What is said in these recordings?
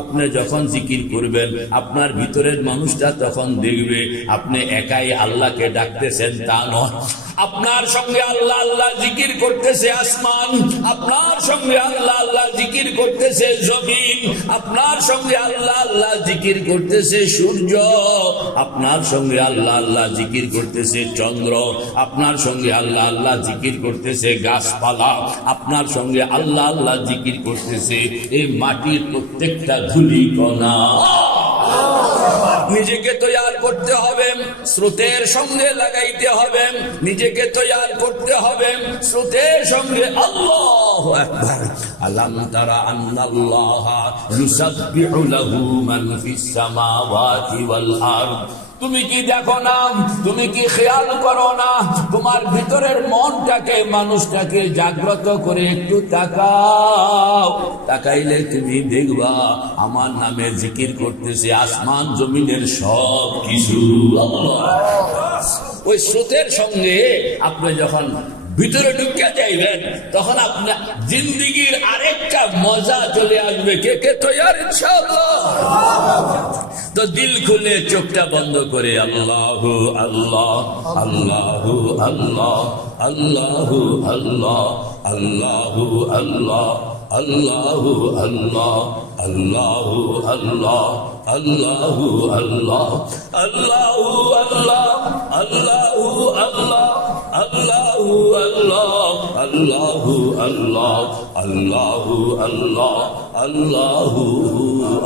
আপনি যখন জিকির করবেন আপনার ভিতরের মানুষটা তখন দেখবে আপনি একাই আল্লাহকে ডাকতেছেন তা নয়, আপনার সঙ্গে আল্লাহ আল্লাহ জিকির করতেছে আসমান, আপনার সঙ্গে আল্লাহ আল্লাহ জিকির করতেছে জমিন, আপনার সঙ্গে আল্লাহ আল্লাহ জিকির করতেছে সূর্য, আপনার সঙ্গে আল্লাহ আল্লাহ জিকির করতেছে চন্দ্র, আপনার সঙ্গে আল্লাহ আল্লাহ জিকির করতেছে গাছপালা, আপনার সঙ্গে আল্লাহ আল্লাহ জিকির করতেছে এই মাটির প্রত্যেকটা ধুলি কণা। নিজেকে তৈয়ার করতে হবে, স্রোতের সঙ্গে লাগাইতে হবে, নিজেকে তৈয়ার করতে হবে স্রোতের সঙ্গে। আল্লাহু আকবার। আলাম তারা আন্নাল্লাহা ইউসাব্বিহু লাহু মান ফিস সামাওয়াতি ওয়াল আরদ। তুমি কি দেখো না, তুমি কি খেয়াল করো না, তোমার ভিতরের মনটাকে মানুষটাকে জাগ্রত করে একটু তাকাও, তাকাইলে তুমি দেখবা আমার নামে জিকির করতেছে আসমান জমিনের সব কিছু। ওই স্রোতের সঙ্গে আপনি যখন ভিতরে ঢুকে যাইবেন তখন আপনার জিন্দিগির আরেকটা মজা চলে আসবে। কে কে তৈয়ার ইনশাআল্লাহ? তো দিল খুলে চোখটা বন্ধ করে আল্লাহু আল্লাহ আল্লাহু আল্লাহ আল্লাহু আল্লাহ আল্লাহু আল্লাহ আল্লাহু আল্লাহ আল্লাহু আল্লাহ আল্লাহু আল্লাহ আল্লাহু আল্লাহ আল্লাহু আল্লাহ আল্লাহু আল্লাহ আল্লাহু আল্লাহ আল্লাহু আল্লাহ আল্লাহু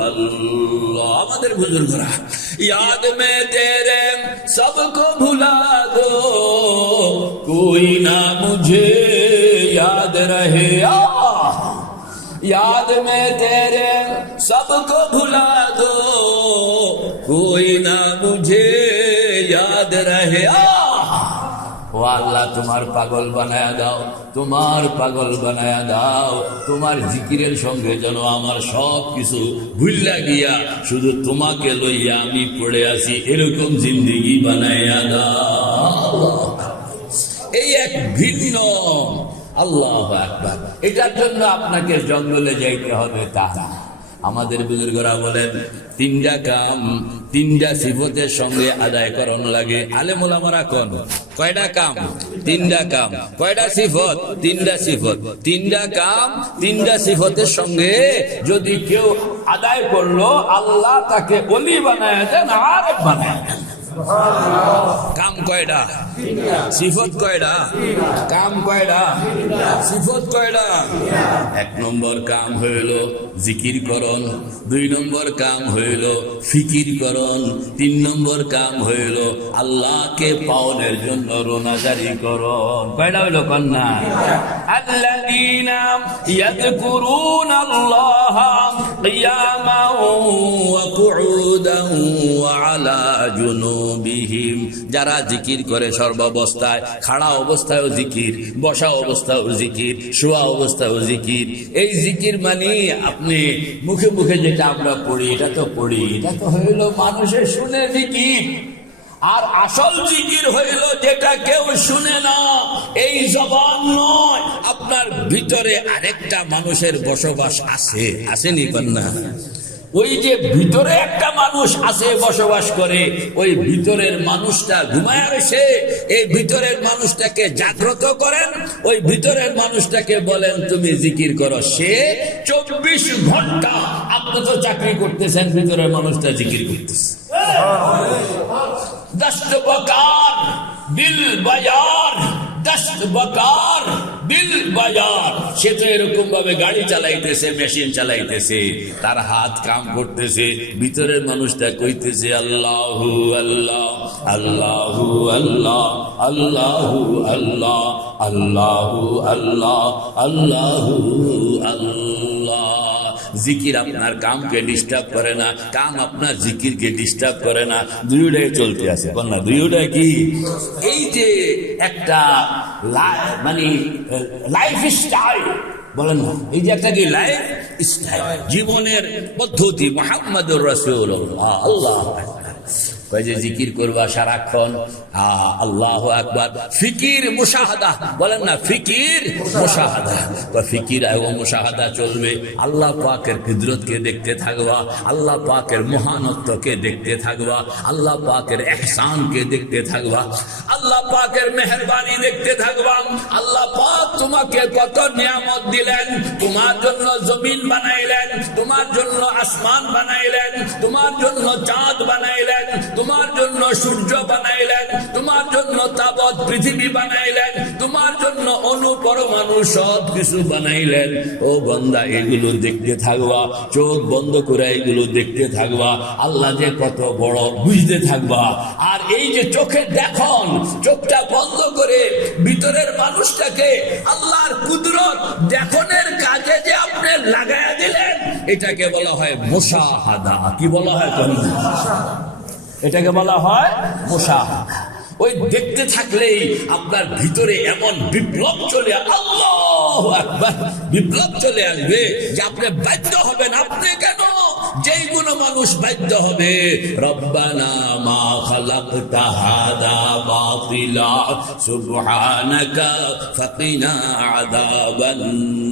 আল্লাহ। আমাদের বুজুর্গরা याद में तेरे सबको भुला दो, कोई ना मुझे याद रहे। याद में तेरे सबको भुला दो, कोई ना मुझे याद रहे। ও আল্লাহ তোমার পাগল বানায়া দাও, তোমার পাগল বানায়া দাও, তোমার জিকিরের সঙ্গে যেন আমার সব কিছু ভুল্লা গিয়া শুধু তোমাকে লইয়া আমি পড়ে আছি এরকম জিন্দেগি বানায়া দাও। এই এক ভিন্ন আল্লাহু আকবার। এটার জন্য আপনাকে জঙ্গলে যাইতে হবে তা না। আমাদের বুজুর্গরা বলেন তিনটা কাম তিনটা সিফতের সঙ্গে আদায় করানো লাগে। আলেম ওলামারা কোন কয়টা কাম? তিনটা কাম। কয়টা সিফত? তিনটা সিফত। তিনটা কাম তিনটা সিফতের সঙ্গে যদি কেউ আদায় করলো আল্লাহ তাকে ওলি বানায় দেন, আরেক বানায় দেন। কাম কয়টা? সিফত কয়টা? কাম কয়টা? সিফত কয়টা? এক নম্বর কাম হইল জিকির করণ, দুই নম্বর কাম হইল ফিকির করণ, তিন নম্বর কাম হইল আল্লাহকে পাওয়ার জন্য রোনাজারি করণ। কয়টা হইল কন্যা? আল্লাযীনা ইয়াযকুরুনাল্লাহা কিয়ামান ওয়া কুউদান ওয়া আলা জুনুবিহিম। যারা জিকির করে সর্বাবস্থায়, খাড়া অবস্থায়ও জিকির, বসা অবস্থায়ও জিকির, শোয়া অবস্থায়ও জিকির। এই জিকির মানে আপনি মুখে মুখে যেটা আমরা পড়ি এটা তো পড়ি, এটা তো হইল মানুষের শুনে জিকির। আর আসল জিকির হইল যেটা কেউ শুনে না, এই জবান নয়, আপনার ভিতরে আরেকটা মানুষের বসবাস আছে, আসেনি কন্যা? ওই যে ভিতরে একটা মানুষ আছে বসবাস করে, ওই ভিতরের মানুষটা ঘুমায় রয়েছে, এই ভিতরের মানুষটাকে জাগ্রত করেন, ওই ভিতরের মানুষটাকে বলেন তুমি জিকির করো। সে 24 ঘন্টা, আপনি তো চাকরি করতেছেন, ভিতরের মানুষটা জিকির করতেছে। দস্ত বকার দিল বাজার, দস্ত বকার দিল বাজার। সে তো এরকম ভাবে গাড়ি চালাইতেছে, মেশিন চালাইতেছে, তার হাত কাম করতেছে, ভিতরের মানুষটা কইতেছে আল্লাহু আল্লাহ আল্লাহু আল্লাহ আল্লাহু আল্লাহ আল্লাহু আল্লাহ আল্লাহু আল্লাহ। জিকির আপনার কামকে ডিস্টার্ব করে না, কাম আপনার জিকিরকে ডিস্টার্ব করে না, দুইটাই চলতে আছে। না দুইটা কি? এই যে একটা মানে লাইফ স্টাইল বলেন না, এই যে একটা কি লাইফ স্টাইল, জীবনের পদ্ধতি। মুহাম্মদুর রাসূলুল্লাহ। আল্লাহ কয় যে জিকির করবা সারাক্ষণ আল্লাহু আকবার। ফিকির মুশাহাদা বলেন না, ফিকির মুশাহাদা। ফিকির এবং মুশাহাদা চলবে, আল্লাহ পাকের কুদরতকে দেখতে থাকবা, আল্লাহ পাকের মহানত্বকে দেখতে থাকবা, আল্লাহ পাকের ইহসানকে দেখতে থাকবা, আল্লাহ পাকের মেহেরবানি দেখতে থাকবা। আল্লাহ পাক তোমাকে কত নিয়ামত দিলেন, তোমার জন্য জমিন বানাইলেন, তোমার জন্য আসমান বানাইলেন, তোমার জন্য চাঁদ বানাইলেন, তোমার জন্য সূর্য বানাইলেন, তোমার জন্য তাবৎ পৃথিবী বানাইলেন, তোমার জন্য অণু পরমাণু সব কিছু বানাইলেন। ও বান্দা, এগুলো দেখতে থাকবা, চোখ বন্ধ করে এগুলো দেখতে থাকবা, আল্লাহ যে কত বড় বুঝতে থাকবা। আর এই যে চোখে দেখুন, চোখটা বন্ধ করে ভিতরের মানুষটাকে আল্লাহর কুদরত দেখনের কাজে যে আপনি লাগায়া দিলেন, এটাকে বলা হয় মুশাহাদা। কি বলা হয়? এটাকে বলা হয় মুশাহাদা। ওই দেখতে থাকলেই আপনার ভিতরে এমন বিপ্লব চলে, আল্লাহু আকবার, বিপ্লব চলে আসবে যে আপনি বাধ্য হবেন। আপনি কেন, যেই কোনো মানুষ বাধ্য হবে, রব্বানা মা খালাকতা হাদা বাতিলা সুবহানাকা ফাকিনা আযাবান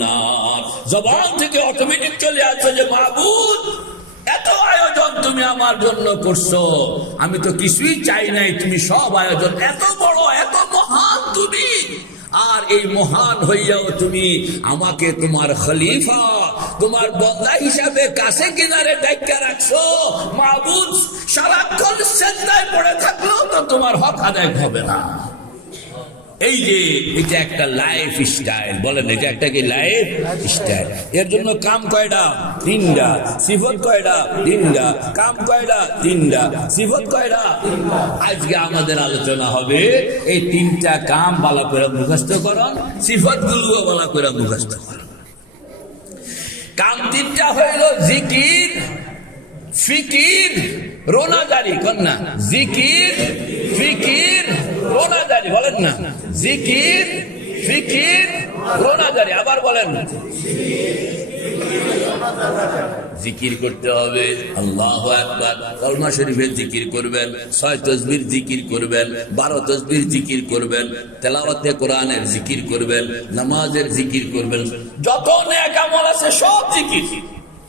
নার। জবান থেকে অটোমেটিক চলে আসবে যে মাবুদ, এত আয়োজন তুমি আমার জন্য করছো, আমি তো কিছুই চাই নাই, তুমি সব আয়োজন, এত বড় এত মহান তুমি। আর এই মহান হইয়াও তুমি আমাকে তোমার খলিফা, তোমার বন্দা হিসাবে কাছে কিনারে ডাইকা রাখছো। মাবুদ, সারাক্ষণ সেজদায় পড়ে থাকলেও তো তোমার হক আদায় হবে না। এই যে এটা একটা লাইফ স্টাইল, বলেন এটা একটা কি লাইফ স্টাইল। এর জন্য কাম কয়টা? তিনটা। সিফত কয়টা? তিনটা। কাম কয়টা? তিনটা। সিফত কয়টা? আজকে আমাদের আলোচনা হবে এই তিনটা কাম ভালো করে মুখস্থ করুন, সিফত গুলো ভালো করে মুখস্থ করুন। কাম তিনটা হইল জিকির, ফিকির, রোনাজারি। কন্যা জিকির, ফিকির, রোনাজারি। বলেন না, জিকির, ফিকির, রোনাজারি। আবার বলেন, জিকির করতে হবে। আল্লাহু আকবার। কলমা শরীফের জিকির করবেন, 6 তাসবির জিকির করবেন, 12 তাসবির জিকির করবেন, তেলাওয়াতে কোরআনের জিকির করবেন, নামাজের জিকির করবেন, যত নেক আমল আছে সব জিকির।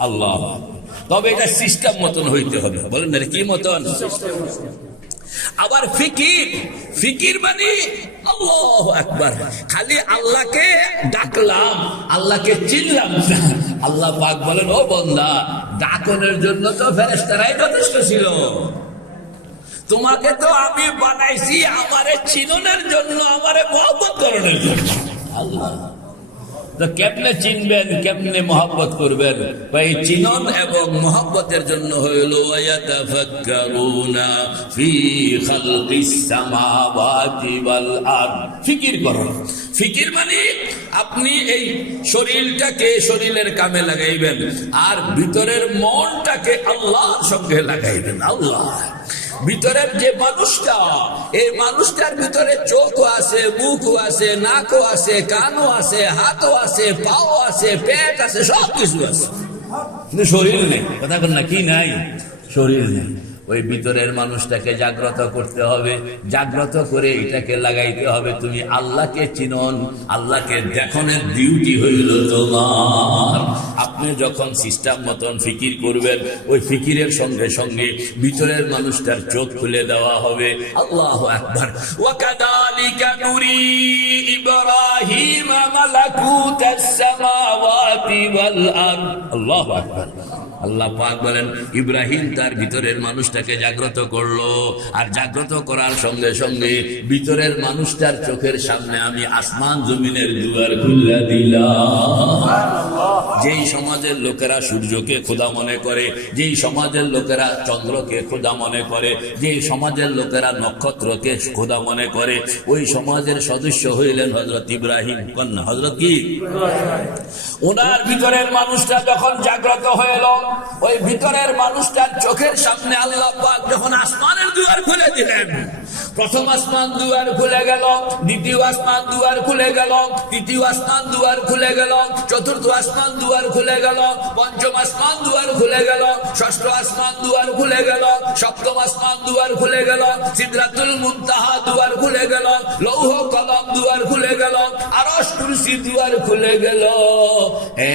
আল্লাহ, তবে এটা সিস্টেম মতন হইতে হবে। বলেন না, কি মতন? আবার ফিকির, ফিকির মানে আল্লাহু আকবার, খালি আল্লাহকে ডাকলাম, আল্লাহকে চিনলাম না। আল্লাহ পাক বলেন, ও বান্দা, ডাকনের জন্য তো ফেরেশতারাই যথেষ্ট ছিল, তোমাকে তো আমি বানাইছি আমারে চিননের জন্য, আমারে মহব্বত করার জন্য। আল্লাহ তো কেমনে চিনবেন, কেমনে মহব্বত করবেন? এই চিনন এবং মহব্বতের জন্য হইল ওয়ায়াতাফাক্কারুনা ফি খালকিস সামাওয়াতি ওয়াল আরদ। ফিকির করুন। ফিকির মানে আপনি এই শরীরটাকে শরীরের কামে লাগাইবেন, আর ভিতরের মনটাকে আল্লাহর সঙ্গে লাগাইবেন। আল্লাহ, ভিতরের যে মানুষটা, এই মানুষটার ভিতরে চোখও আছে, মুখও আছে, নাকও আছে, কানও আছে, হাতও আছে, পাও আছে, পেট আছে, সব কিছু আছে, কিন্তু শরীর নেই। কথা বল না, কি নাই? শরীর নেই। ওই ভিতরের মানুষটাকে জাগ্রত করতে হবে, জাগ্রত করে এটাকে লাগাইতে হবে। তুমি আল্লাহকে চিনন, আল্লাহকে দেখনের ডিউটি হইল তোমার। আপনি যখন সিস্টেম মতন ফিকির করবেন, ওই ফিকিরের সঙ্গে সঙ্গে ভিতরের মানুষটার চোখ খুলে দেওয়া হবে। আল্লাহু আকবার। ওয়াকাদালিকা নুরি ইব্রাহিম মালাকুতাস সামাওয়াতি ওয়াল আরদ। আল্লাহু আকবার। আল্লাহ পাক বলেন, ইব্রাহিম তার ভিতরের মানুষটাকে জাগ্রত করলো, আর জাগ্রত করার সঙ্গে সঙ্গে ভিতরের মানুষটার চোখের সামনে আমি আসমান জমিনের দুয়ার খুলে দিলাম। যেই সমাজের লোকেরা সূর্যকে খোদা মনে করে, যেই সমাজের লোকেরা চন্দ্রকে খোদা মনে করে, যেই সমাজের লোকেরা নক্ষত্রকে খোদা মনে করে, ওই সমাজের সদস্য হইলেন হযরত ইব্রাহিম। কন্যা হযরত কি? ওনার ভিতরের মানুষটা যখন জাগ্রত হয়ে এলো, ওই ভিতরের মানুষটার চোখের সামনে আল্লাহ পাক যখন আসমানের দুয়ার খুলে দিলেন, প্রথম আসমান দুয়ার খুলে গেল, দ্বিতীয় আসমান দুয়ার খুলে গেল, তৃতীয় আসমান দুয়ার খুলে গেল, চতুর্থ আসমান দুয়ার খুলে গেল, পঞ্চম আসমান দুয়ার খুলে গেল, ষষ্ঠ আসমান দুয়ার খুলে গেল, সপ্তম আসমান দুয়ার খুলে গেল, সিদরাতুল মুনতাহা দুয়ার খুলে গেল, লৌহ কলম দুয়ার খুলে গেল, আরশ কুরসি দুয়ার খুলে গেল।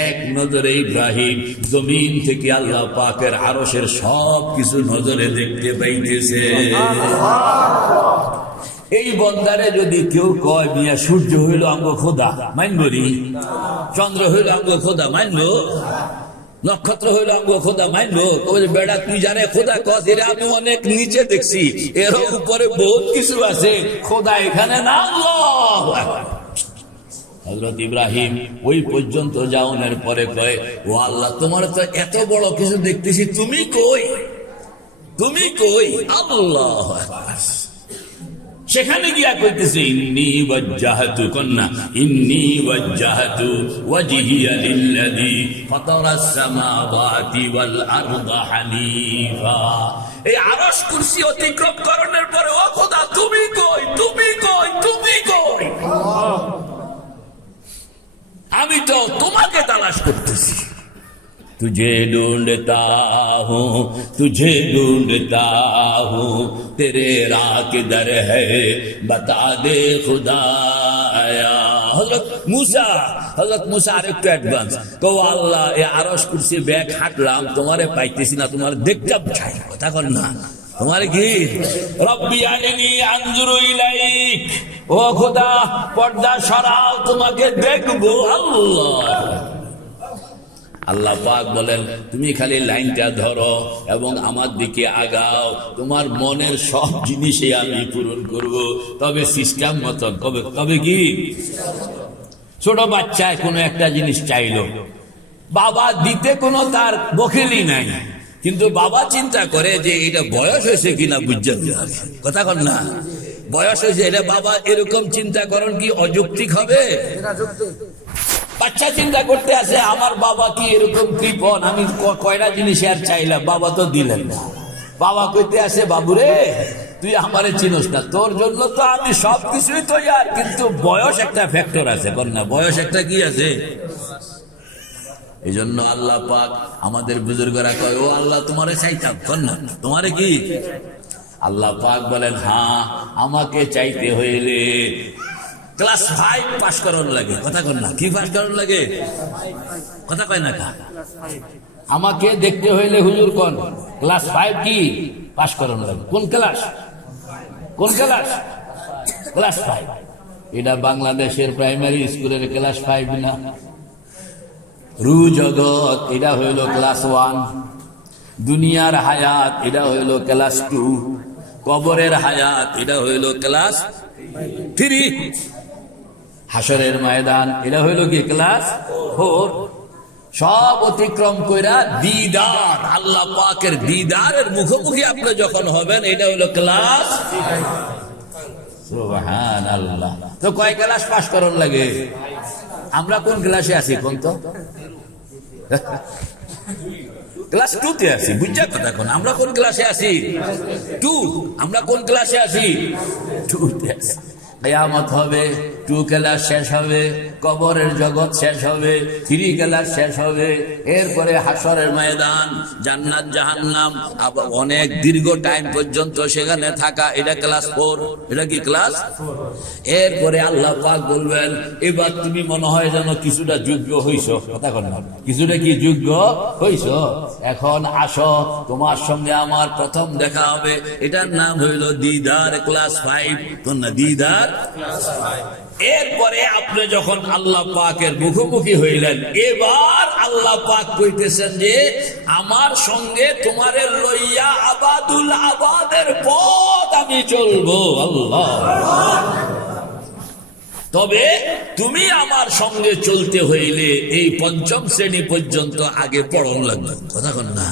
এক নজরে ইব্রাহিম জমিন থেকে আল্লাহ পাকের আরশের সব কিছু নজরে দেখতে পাইতেছে। এই বন্দারে যদি কেউ কয় মিয়া সূর্য হইল আঙ্গ খোদা, মাইনবরি? চন্দ্র হইল আঙ্গ খোদা, মাইনবো? নক্ষত্র হইল আঙ্গ খোদা, মাইনবো? তবে বেড়া তুই জানে খোদা কস, এরা আমি অনেক নিচে দেখছি, এর উপরে বহুত কিছু আছে, খোদা এখানে না। আল্লাহু আকবার। হযরত ইব্রাহিম ওই পর্যন্ত যাওয়ার পরে কয়, ও আল্লাহ, তোমার তো এত বড় কিছু দেখতেছি, তুমি কই? তুমি কই? আল্লাহু আকবার। সেখানে গিয়া কইতেছে, ইন্নী ওয়াজ্জাহতু কন্না ইন্নী ওয়াজ্জাহতু ওয়াজহিয়া লিল্লাযী ফাতারাস সামাওয়াতি ওয়াল আরদা হানিফা। এই আরশ কুরসি অতিক্রম করার পরে, ও খোদা তুমি কই? তুমি কই? তুমি কই? আমি তো তোমাকে তালাশ করতেছি। तुझे ढूंढता हूँ, तुझे ढूंढता हूँ, तेरे राह किधर है बता दे खुदाया। হযরত মুসা আরেকটু অ্যাডভান্স, তো আল্লাহ এই আরশ কুরসি ব্যাগ হাঁটলাম, তোমারে পাইতেছি না, তোমার দেখতে চাই। কথা কর না, তোমার কি? রব্বি আরিনি আনজুরু ইলাইক, ও খোদা পর্দা সরাও, তোমাকে দেখবো। আল্লাহ পাক বলেন, তুমি খালি লাইনটা ধরো এবং আমার দিকে আগাও, তোমার মনের সব জিনিসে আমি পূরণ করব। তবে সিস্টেম মতো। কবে কি? ছোট বাচ্চায় কোনো একটা জিনিস চাইলো, বাবা দিতে কোনো তার বখিলি নাই, কিন্তু বাবা চিন্তা করে যে এটা বয়স হয়েছে কিনা বুঝতে। কথা কর না, বয়স হয়েছে, এটা বাবা এরকম চিন্তা করেন কি অযৌক্তিক হবে? বাচ্চা চিন্তা করতে আছে, আমার বাবা কি এরকম কৃপণ, আমি কয়টা জিনিস আর চাইলাম, বাবা তো দিলেন না। বাবা কইতে আছে, বাবুরে তুই আমারে চিনস না, তোর জন্য তো আমি সবকিছুই তৈয়ার, কিন্তু বয়স একটা ফ্যাক্টর আছে। কন্যা, বয়স একটা কি আছে? এই জন্য আল্লাহ পাক আমাদের বুজুর্গরা কয়, ও আল্লাহ তোমারে চাইতাম। কন্যা, তোমারে কি? আল্লাহ পাক বলেন, হ্যাঁ, আমাকে চাইতে হইলে ক্লাস 5 পাস করার লাগে। কথা কর না, কি পাস করার লাগে? কথা কয় না। আমাকে দেখতে হইলে হুজুর কোন ক্লাস 5 কি পাস করার লাগে? কোন ক্লাস? কোন ক্লাস? ক্লাস 5। এটা বাংলাদেশের প্রাইমারি স্কুলের ক্লাস 5 না। রু জগৎ এটা হইল ক্লাস 1, দুনিয়ার হায়াত এটা হইল ক্লাস 2, কবরের হায়াত এটা হইল ক্লাস 3, হাসরের ময়দান এটা হইল কি ক্লাস 4। সব অতিক্রম কইরা দিদার, আল্লাহ পাকের দিদারের মুখোমুখি আপনি যখন হবেন, এটা হইল ক্লাস। সুবহানাল্লাহ। তো কয় ক্লাস পাস করার লাগে? আমরা কোন ক্লাসে আছি কোন তো? ক্লাস 2 তে আছি। বুঝছা কথা কোন? আমরা কোন ক্লাসে আছি? 2। আমরা কোন ক্লাসে আছি? 2 তে আছি। কিয়ামত হবে, 2 ক্লাস শেষ হবে, কবরের জগৎ শেষ হবে, 3 ক্লাস শেষ হবে, এরপরে হাসরের ময়দান, জান্নাত জাহান্নাম, আবার অনেক দীর্ঘ টাইম পর্যন্ত সেখানে থাকা, এটা ক্লাস 4। এটা কি ক্লাস? এরপরে আল্লাহ পাক বলবেন, এবার তুমি মনে হয় যেন কিছুটা যোগ্য হইছো। কথা কর না, কিছুটা কি যোগ্য হইছো? এখন আসো, তোমার সঙ্গে আমার প্রথম দেখা হবে। এটার নাম হইল দিদার, ক্লাস 5। তোর না দিদার। এরপরে আপনি যখন আল্লাহ পাকের মুখোমুখি হইলেন, এবার আল্লাহ পাক কইতেছেন যে আমার সঙ্গে তোমারে লইয়া আবাদুল আবাদের পথ আমি চলবো। আল্লাহ, তবে তুমি আমার সঙ্গে চলতে হইলে এই 5ম শ্রেণী পর্যন্ত আগে পড়ন লাগবে। কথা কন না,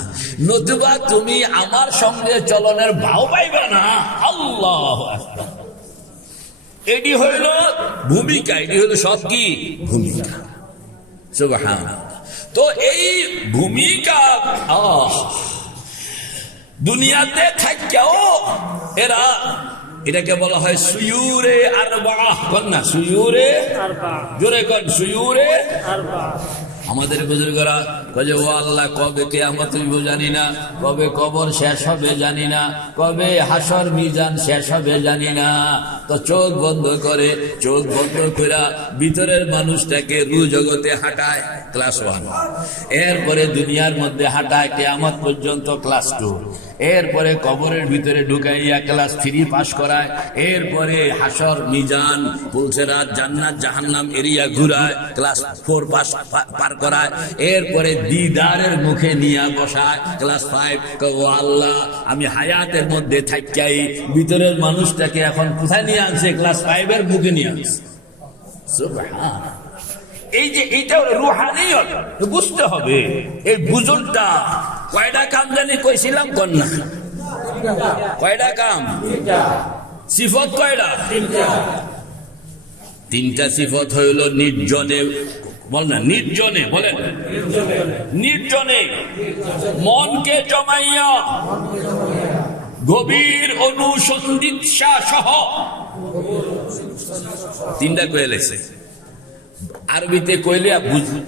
নতুবা তুমি আমার সঙ্গে চলনের ভাও পাইবে না। আল্লাহু আকবার। এটি হইল ভূমিকা, এটি হইল সব কি ভূমিকা। সুবহানাল্লাহ। তো এই ভূমিকা দুনিয়াতে থাকেও এরা, এটাকে বলা হয় সুয়ুরে আরবাহ। কোন না সুয়ুরে আরবাহ, জোরে কোন সুয়ুরে আরবাহ। আমাদের বুজুর্গরা কয়ে ও আল্লাহ কবে কিয়ামত হইব জানি না, কবে কবর শেষ হবে জানি না, কবে হাসর মিজান শেষ হবে জানি না। তো চোখ বন্ধ করে, চোখ বন্ধ করে ভিতরের মানুষটাকে রু জগতে হাঁটায় ক্লাস 1, এরপরে দুনিয়ার মধ্যে হাঁটায় কিয়ামত পর্যন্ত ক্লাস 2, এরপরে কবরের ভিতরে ঢুকাইয়া ক্লাস 3 পাস করায়, এরপরে হাসর মিজান পুলসেরাত জান্নাত জাহান্নাম এরিয়া ঘুরায় ক্লাস 4 পাস পার করায়, এরপরে দিদারের মুখে নিয়ে বসায় ক্লাস 5। ও আল্লাহ আমি হায়াতের মধ্যে থাকাই ভিতরের মানুষটাকে এখন কোথায় নিয়ে আনছে? ক্লাস 5 এর মুখে নিয়ে আনছে। সুবহান। এই যে এইটা রুহানিয়ত বুঝতে হবে। এই বুজুর্গটা কয়টা কাম জানি কইছিলাম কোন না, কয়টা কাম? সিফত কয়টা? 3টা সিফত হইল নির্জনে, বল না নির্জনে, বলেন নির্জনে মনকে জমাইয়া গভীর অনুসন্ধিৎসা সহ 3টা কয়ে লেছে। আরবিতে কইলে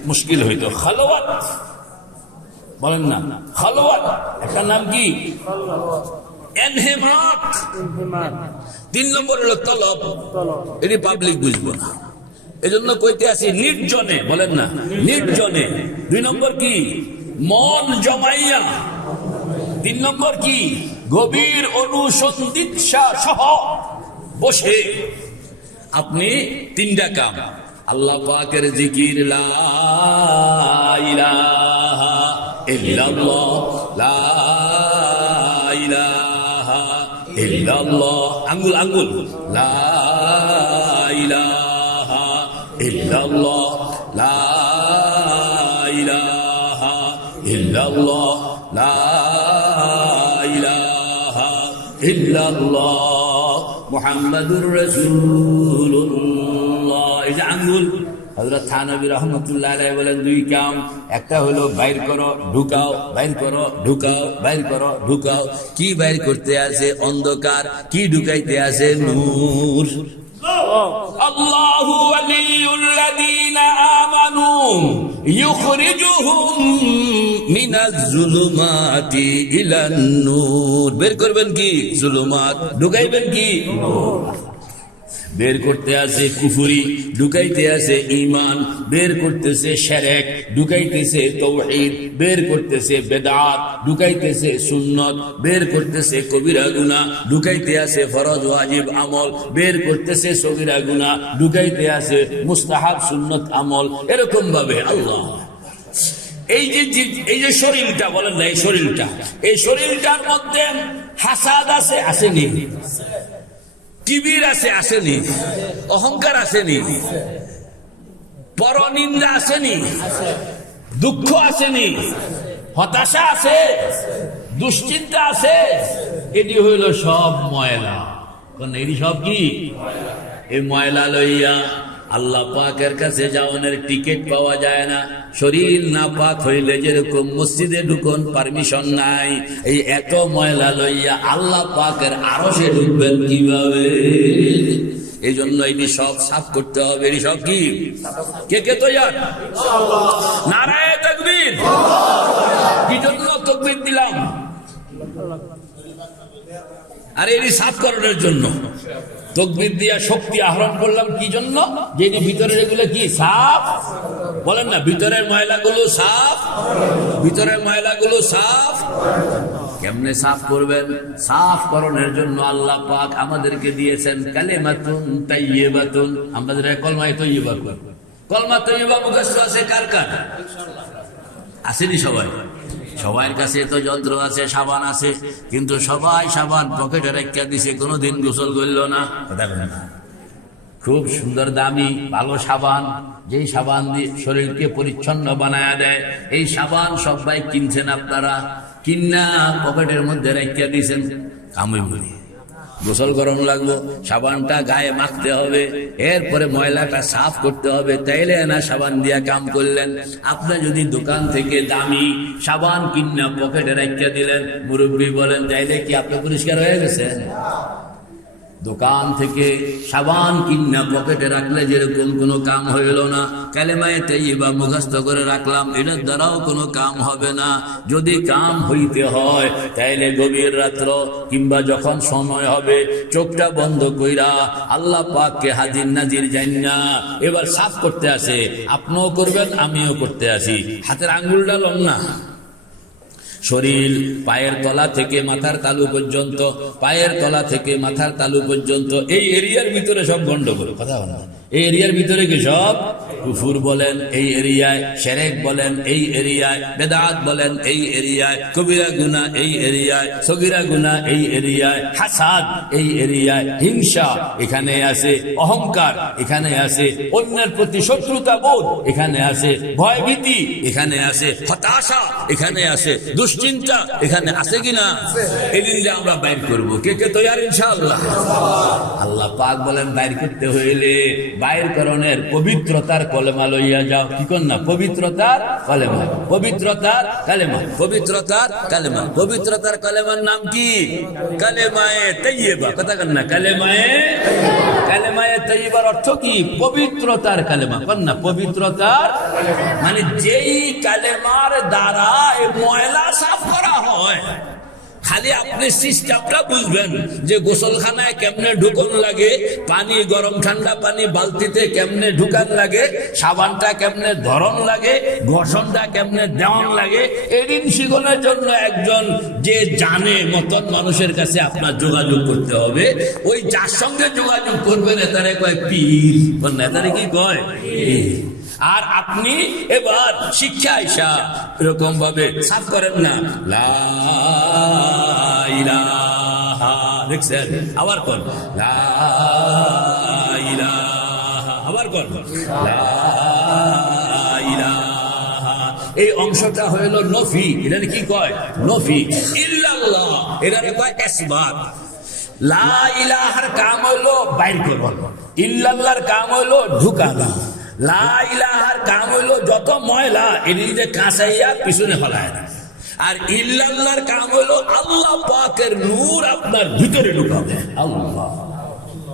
মুশকিল হইতো। খালওয়াত বলেন না, খালওয়াত একটা নাম কি? এনহেমাত। 3 নম্বর হলো তলব, এটি পাবলিক বুঝবো না, এজন্য কইতে আসি নির্জনে, বলেন না নির্জনে। 2 নম্বর কি? মন জমাইয়া। 3 নম্বর কি? গভীর অনুসন্ধিৎসা সহ বসে। আপনি 3টা কাম, আল্লাহ পাকের জিকির, লা ইলাহা ইল্লাল্লাহ, লা ইলাহা ইল্লাল্লাহ, আঙ্গুল আঙ্গুল, লা ইলাহা ইল্লাল্লাহ, লা ইলাহা ইল্লাল্লাহ, লা ইলাহা ইল্লাল্লাহ মুহাম্মাদুর রাসূলুল্লাহ। এই যে আঙ্গুল, হযরত থানবী রাহমাতুল্লাহ আলাইহি বলেন 2 কাম। একটা হলো বাইর করো ঢুকাও, বাইর করো ঢুকাও, বাইর করো ঢুকাও। কি বাইর করতে আছে? অন্ধকার। কি ঢুকাইতে আছে? নূর। আল্লাহু ওয়ালিউল্লাযীনা আমানু ইউখরিজুহুম মিনাজ যুলুমাতি ইলান নূর। বের করবেন কি? যুলুমাত। ঢুকাইবেন কি? নূর। বের করতে আছে কুফরি, ঢুকাইতে আছে ঈমান। বের করতেছে শিরক, ঢুকাইতেছে তাওহীদ। বের করতেছে বিদআত, ঢুকাইতেছে সুন্নাত। বের করতেছে কবিরা গুনাহ, ঢুকাইতে আছে ফরজ ওয়াজিব আমল। বের করতেছে সগীরা গুনাহ, ঢুকাইতে আছে মুস্তাহাব সুন্নাত আমল। এরকম ভাবে আল্লাহ এই যে শরীরটা, বলেন না এই শরীরটা, এই শরীরটার মধ্যে হাসাদ আছে, আসেনি? কিবির আছে, আসেনি? অহংকার আসেনি? পরনিন্দা আসেনি? দুঃখ আসেনি? হতাশা আছে? দুশ্চিন্তা আছে? এটি হইল সব ময়লা। এটি সব কি? এই ময়লা লইয়া আল্লাহ পাকের কাছে যাওয়ানোর টিকিট পাওয়া যায় না। শরীর না পাক হইলে যেরকম মসজিদে ঢুকন পারমিশন নাই, এই এত ময়লা লইয়া আল্লাহ পাকের আরশে ঢুকবেন কিভাবে? এই জন্য এটি সব সাফ করতে হবে। এটি সব কি? কে কে তৈয়ার? নারায়ে তাকবীর। কি জন্য তাকবীর দিলাম? আরে এটি সাফ করার জন্য তাকবীর দিয়া শক্তি আহরণ করলাম। কি জন্য? যে ভিতরের এগুলো কি সাফ, বলেন না ভিতরের ময়লাগুলো সাফ, ভিতরের ময়লাগুলো সাফ। কেমনে সাফ করবেন? সাফ করণের জন্য আল্লাহ পাক আমাদেরকে দিয়েছেন কালিমাতুন তাইয়্যিবাতুন। আমাদের কলমায়ে তাইয়্যিবা, কলমা তাইয়্যিবা মুখস্থ আছে কার কার? আসেনি সবাই? সবার কাছে তো যন্ত্র আছে, সাবান আছে, কিন্তু সবাই সাবান পকেটে রেখে দিছে, কোনোদিন গোসল করল না। খুব সুন্দর দামি ভালো সাবান, যেই সাবান দিয়ে শরীরকে পরিচ্ছন্ন বানায় দেয়, এই সাবান সবাই কিনছেন আপনারা, কিনা পকেটের মধ্যে রেখে দিয়েছেন। আমি বলি গোসল গরম লাগলো, সাবানটা গায়ে মাখতে হবে, এরপরে ময়লাটা সাফ করতে হবে, তাইলে না সাবান দিয়া কাম করলেন। আপনি যদি দোকান থেকে দামি সাবান কিনা পকেটে রেখে দিলেন, মুরব্বী বলেন তাইলে কি আপনি পরিষ্কার হয়ে গেছেন? দোকান থেকে সাবান কিনা পকেটে রাখলে যেরকম কোনো কাম হইল না, কালেমায়ে তাইয়্যিবা মুখস্থ করে রাখলাম, এটার দ্বারাও কোনো কাম হবে না। যদি কাম হইতে হয় তাইলে গভীর রাত্র কিংবা যখন সময় হবে চোখটা বন্ধ কইরা আল্লাহ পাককে হাজির নাজির জান্না এবার সাফ করতে আসে, আপনিও করবেন আমিও করতে আসি। হাতের আঙ্গুলটা লন না, শরীর পায়ের তলা থেকে মাথার তালু পর্যন্ত, পায়ের তলা থেকে মাথার তালু পর্যন্ত এই এরিয়ার ভিতরে সব গন্ডগোল, কথা বল না, এই এরিয়ার ভিতরে কি সব কুফুর বলেন, এই এরিয়ায় শিরক বলেন, এই এরিয়ায় বেদাত বলেন, এই এরিয়ায় কবিরা গুনাহ, এই এরিয়ায় সগীরা গুনাহ, এই এরিয়ায় হাসাদ, এই এরিয়ায় হিংসা এখানে আছে, অহংকার এখানে আছে, অন্যের প্রতি শত্রুতা বোধ এখানে আছে, ভয়ভীতি এখানে আছে, হতাশা এখানে আছে, দুশ্চিন্তা এখানে আছে কিনা? এদিন যে আমরা বাইর করবো, কে কে তৈয়ার ইনশাআল্লাহ? আল্লাহ পাক বলেন বাইর করতে হইলে বাইর করণের পবিত্রতার কলেমা লইয়া যাও। কি কর না? পবিত্রতার কলেমা, পবিত্রতার কালেমা, পবিত্রতার কালেমা। পবিত্রতার কালেমার নাম কি? কালেমায়ে তাইয়্যিবা, কথা কর না, কালেমায়ে তাইয়্যিবার অর্থ কি? পবিত্রতার কালেমা, কর না, পবিত্রতার মানে যেই কালেমার দ্বারা এই ময়লা সাফ করা হয়। খালি আপনি সিস্টেমটা বুঝবেন যে গোসলখানায় কেমনে ঢুকন লাগে, পানি গরম ঠান্ডা পানি বালতিতে কেমনে ঢুকান লাগে, সাবানটা কেমনে ধরন লাগে, ঘষণটা কেমনে দেওয়ান লাগে, এদিন শিখনের জন্য একজন যে জানে মতন মানুষের কাছে আপনার যোগাযোগ করতে হবে। ওই যার সঙ্গে যোগাযোগ করবেন এতারে কয় পীর, নেতারে কি কয়? আর আপনি এবার শিক্ষা আইসা এরকম ভাবে সাফ করেন না, লা ইলাহা, দেখছেন? আবার কর লা ইলাহা, আবার কর লা ইলাহা। এই অংশটা হইল নফি, এটা কি কয়? নফি। ইল্লাল্লাহ এটা কয় ইসবাত। লা ইলাহার কাম হইলো বাইর করব, ইল্লাল্লাহর কাম হইলো ঢুকানো। লা ইলাহার কাম হইলো যত ময়লা এদিকে কাঁচাইয়া পিছনে ফেলায় না, আর ইল্লাল্লাহর কাম হইলো আল্লাহ পাকের নূর আপনার ভিতরে ঢুকাবে। আল্লাহ,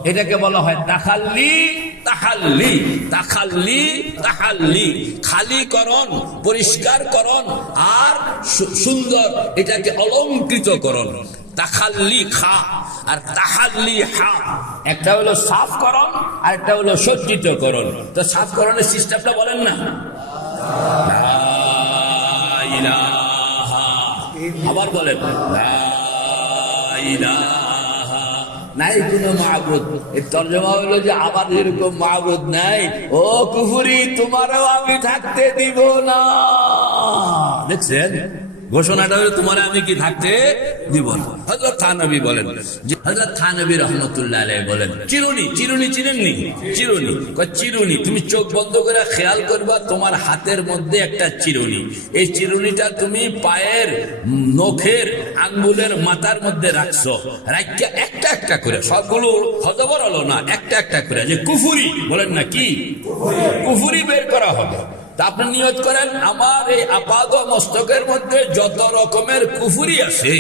এটাকে বলা হয় তাখাল্লি, তাহাল্লি, তাখাল্লি, তাহাল্লি, খালিকরণ, পরিষ্কারকরণ আর সুন্দর, এটাকে অলঙ্কৃতকরণ। তাখাল্লি খা আর তাহাল্লি হা, একটা হলো সাফকরণ আর একটা হলো সজ্জিতকরণ। তো সাফকরণের সিস্টেমটা বলেন না, লা ইলাহা, আবার বলেন লা ইলাহা। নাই কোনো মাবুদ, এর তরজমা হলো যে আবার এরকম মাবুদ নাই, ও কুফরি তোমারও আমি থাকতে দিব না। দেখছেন ঘোষণাটা হলো তোমার আমি কি থাকতে দিব না। হযরত থানবী বলেন, হযরত থানবী রাহমাতুল্লাহ আলাইহি বলেন, চিরুনি, চিরুনি চিনেননি? চিরুনি, কয় চিরুনি তুমি চোখ বন্ধ করে খেয়াল করবা, তোমার হাতের মধ্যে একটা চিরুনি, এই চিরুনিটা তুমি পায়ের নখের আঙ্গুলের মাথার মধ্যে রাখছো, রাখিয়া একটা একটা করে, সবগুলো হজবর হলো না, একটা একটা করে যে কুফরি বলেন না, কি কুফরি বের করা হবে। তা আপনি নিয়ত করেন, আমার এই আপাদ মস্তকের মধ্যে যত রকমের কুফরি আছে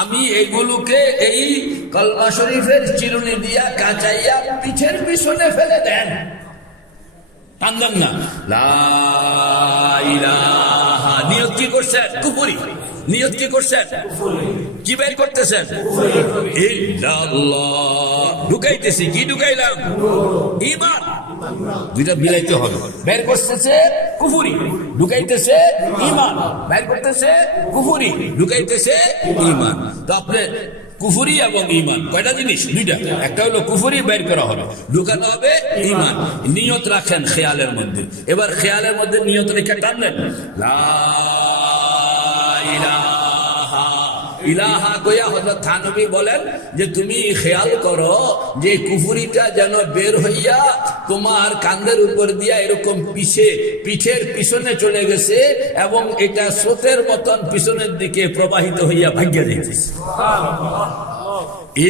আমি এইগুলোকে এই কলমা শরীফের চিরুনি দিয়া কাঁচাইয়া পিঠের পিছনে ফেলে দেন। টানবেন না, লা ইলাহা, নিয়ত কি করছেন? কুফরি। নিয়ত কি করছেন? কি বের করতেছেন? ইল্লাল্লাহ ঢুকাইতেছি, কি ঢুকাইলাম? ঈমান। দুইটা মিলাইতে হবে। বের করতেছে কুফরি, ঢুকাইতেছে ঈমান, বের করতেছে কুফরি, ঢুকাইতেছে ঈমান। তো আপনি কুফরি এবং ঈমান কয়টা জিনিস? দুইটা। একটা হলো কুফরি বের করা হবে, ঢুকানো হবে ঈমান। নিয়ত রাখেন খেয়ালের মধ্যে, এবার খেয়ালের মধ্যে নিয়ত রেখে টানলেন, লা ইলাহা, ইলাহা কইয়া হযরত থানবী বলেন যে তুমি খেয়াল করো যে কুফরিটা যেন বের হইয়া তোমার কাঁধের উপর দিয়া এরকম পিঠের পিছনে চলে গেছে এবং এটা স্রোতের মতন পিছনের দিকে প্রবাহিত হইয়া ভাগ্যে যাইতেছে।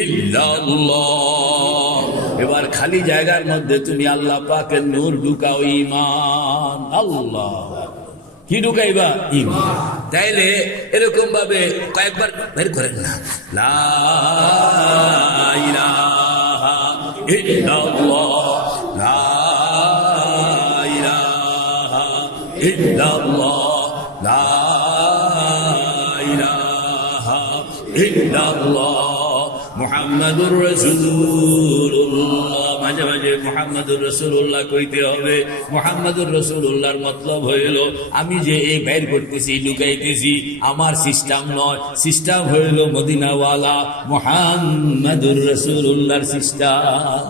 ইল্লাল্লাহ। এবার খালি জায়গার মধ্যে তুমি আল্লাহ পাকের নূর ঢুকাও, ঈমান। আল্লাহ কি ঢুকাইবা? ঈমান। তাইলে এরকম ভাবে কয়েকবার বের করেন না, লা ইলাহা ইল্লাল্লাহ, লা ইলাহা ইল্লাল্লাহ, লা ইলাহা ইল্লাল্লাহ মুহাম্মাদুর রাসূলুল্লাহ। মাঝে মাঝে মুহাম্মাদুর রাসূলুল্লাহ কইতে হবে। মুহাম্মাদুর রাসূলুল্লাহর মতলব হইল আমি যে এই বাইর করতেছি, লুকাইতেছি, আমার সিস্টেম নয়, সিস্টেম হইল মদিনাওয়ালা মুহাম্মাদুর রাসূলুল্লাহর সিস্টেম।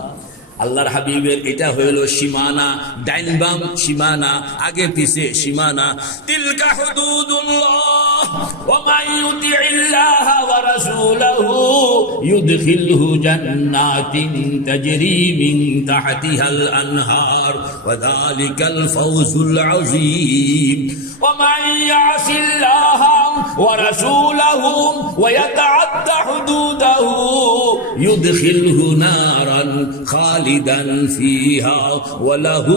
আল্লাহর হাবিবের এটা হইল সীমানা, ডাইন বাম সীমানা, আগে পিছে সীমানা। তিলকা হুদুদুল্লাহ ওয়া মান ইউতিইল্লাহা ওয়া রাসূলাহু ইউদখিলহু জান্নাতিন তাজরি মিন তাহতিহাল আনহার ওয়া যালিকাল ফাওজুল আযীম। ওয়া মান ইয়াসিল্লাহা ওয়া রাসূলাহু ওয়া ইয়াতাআদ্দা হুদুদাহু ইউদখিলহু নারান খালিদান ফিহা ওয়া লাহু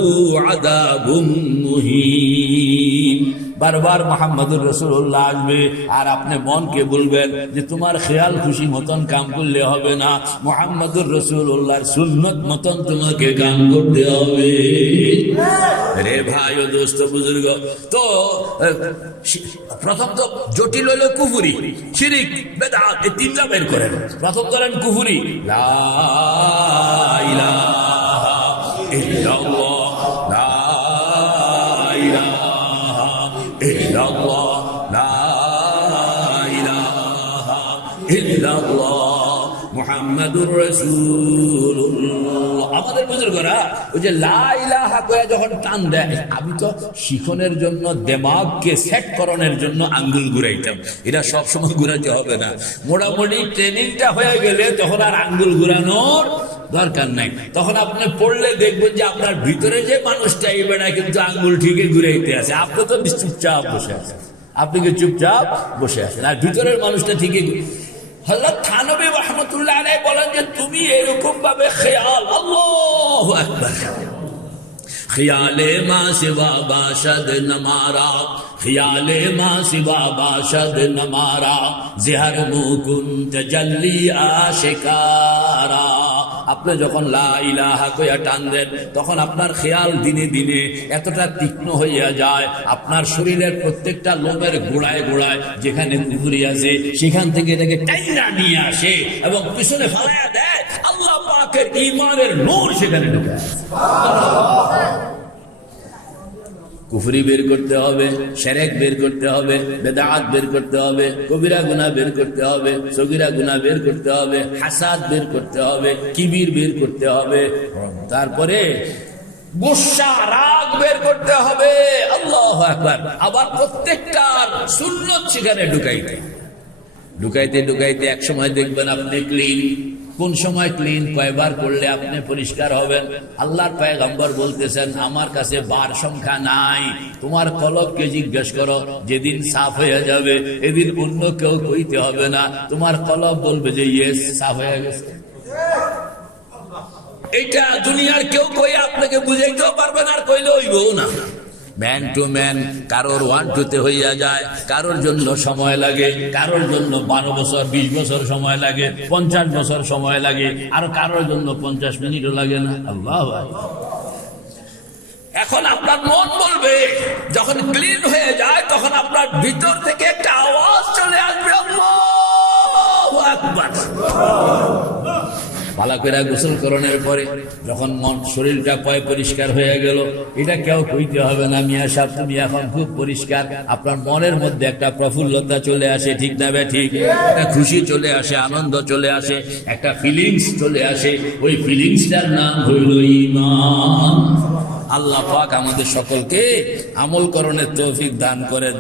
আযাবুম মুহিন। বারবার মুহাম্মদুর রাসূলুল্লাহ আসবে আর আপনি মনকে বলবেন যে তোমার খেয়াল খুশি মতন কাম করলে হবে না, মুহাম্মদুর রাসূলুল্লাহর সুন্নত মতন তোমাকে কাম করতে হবে। রে ভাই ও দোস্ত বুজুর্গ, তো প্রথম তো জটিল হলো কুফরি, শিরিক, বেদাত, এই তিনটা বের করেন। প্রথম ধরেন কুফরি, লা ইলাহা ইল্লাল্লাহ, লা ইলাহা ইল্লাল্লাহ, লা ইলাহা ইল্লাল্লাহ মুহাম্মাদুর রাসূলুল্লাহ। আমাদের বুজুর্গরা ওই যে লা ইলাহা কয়ে যখন টান দেয়, আমি তো শিখনের জন্য দিমাগকে সেট করণের জন্য আঙ্গুল ঘুরাইতাম, এটা সবসময় ঘুরাতে হবে না। মোটামুটি ট্রেনিংটা হয়ে গেলে তখন আর আঙ্গুল ঘুরানোর দরকার নাই। তখন আপনি পড়লে দেখবেন যে আপনার ভিতরে যে মানুষটা এই বেড়ায় কিন্তু আঙ্গুল ঠিকই ঘুরাইতে আছে, আপনি তো চুপচাপ বসে আছেন, আপনি কি চুপচাপ বসে আছেন, আর ভিতরের মানুষটা ঠিকই। হযরত থানবী রাহমাতুল্লাহ আলাইহি বলেন যে তুমি এরকম ভাবে খেয়াল, আল্লাহু আকবার, খিয়ালে মা সিবা বাশদ নমারা, খিয়ালে মা সিবা বাশদ নমারা, জিহর মুকুন তাজাল্লি আশিকারা। আপনি যখন লা ইলাহা কইয়া টান দেন তখন আপনার খেয়াল দিনে দিনে এতটা তীক্ষ্ণ হইয়া যায়, আপনার শরীরের প্রত্যেকটা লোমের গোড়ায় গোড়ায় যেখানে কুফরি আছে সেখান থেকে এটাকে টাইনা নিয়ে আসে এবং পিছনে ফালাইয়া দেয়। আল্লাহ পাকের ঈমানের নূর সেখানে ঢুকে। কুফরি বের করতে হবে, শিরক বের করতে হবে, বেদাত বের করতে হবে, কবিরা গুনাহ বের করতে হবে, সগীরা গুনাহ বের করতে হবে, হাসাদ বের করতে হবে, কিবির বের করতে হবে, তারপরে গুসা রাগ বের করতে হবে। আল্লাহু আকবার। আবার প্রত্যেকটার সুন্নত সেখানে ঢুকাইতে ঢুকাইতে ঢুকাইতে এক সময় দেখবেন আপনি ক্লিন। কোন সময় ক্লিন? কয়বার করলে আপনি পরিষ্কার হবেন? আল্লাহর পয়গম্বর বলতেছেন আমার কাছে বার সংখ্যা নাই, তোমার কলবকে জিজ্ঞেস করো, যেদিন সাফ হয়ে যাবে এদিন অন্য কেউ কইতে হবে না, তোমার কলব বলবে যে ইয়েস, সাফ হয়ে গেছে। এটা দুনিয়ার কেউ কই আপনাকে বুঝাইতেও পারবে না, আর কইলে হইবও না। ম্যান টু ম্যান কারোর 1-2 হইয়া যায়, কারোর জন্য সময় লাগে, কারোর জন্য 12 বছর 20 বছর সময় লাগে, 50 বছর সময় লাগে, আর কারোর জন্য 50 মিনিটও লাগে না। আল্লাহু আকবার। এখন আপনার মন বলবে, যখন ক্লিন হয়ে যায় তখন আপনার ভিতর থেকে একটা আওয়াজ চলে আসবে, আল্লাহু আকবার। ভালো করে গোসল করণের পরে যখন মন শরীরটা পয় পরিষ্কার হয়ে গেল, এটা কেউ কইতে হবে না, মিয়া সাহেব তুমি এখন খুব পরিষ্কার। আপনার মনের মধ্যে একটা প্রফুল্লতা চলে আসে, ঠিক না বে ঠিক? একটা খুশি চলে আসে, আনন্দ চলে আসে, একটা ফিলিংস চলে আসে। ওই ফিলিংসটার নাম হইল ঈমান। আল্লাহ পাক আমাদের সকলকে আমল করণের তৌফিক দান করেন।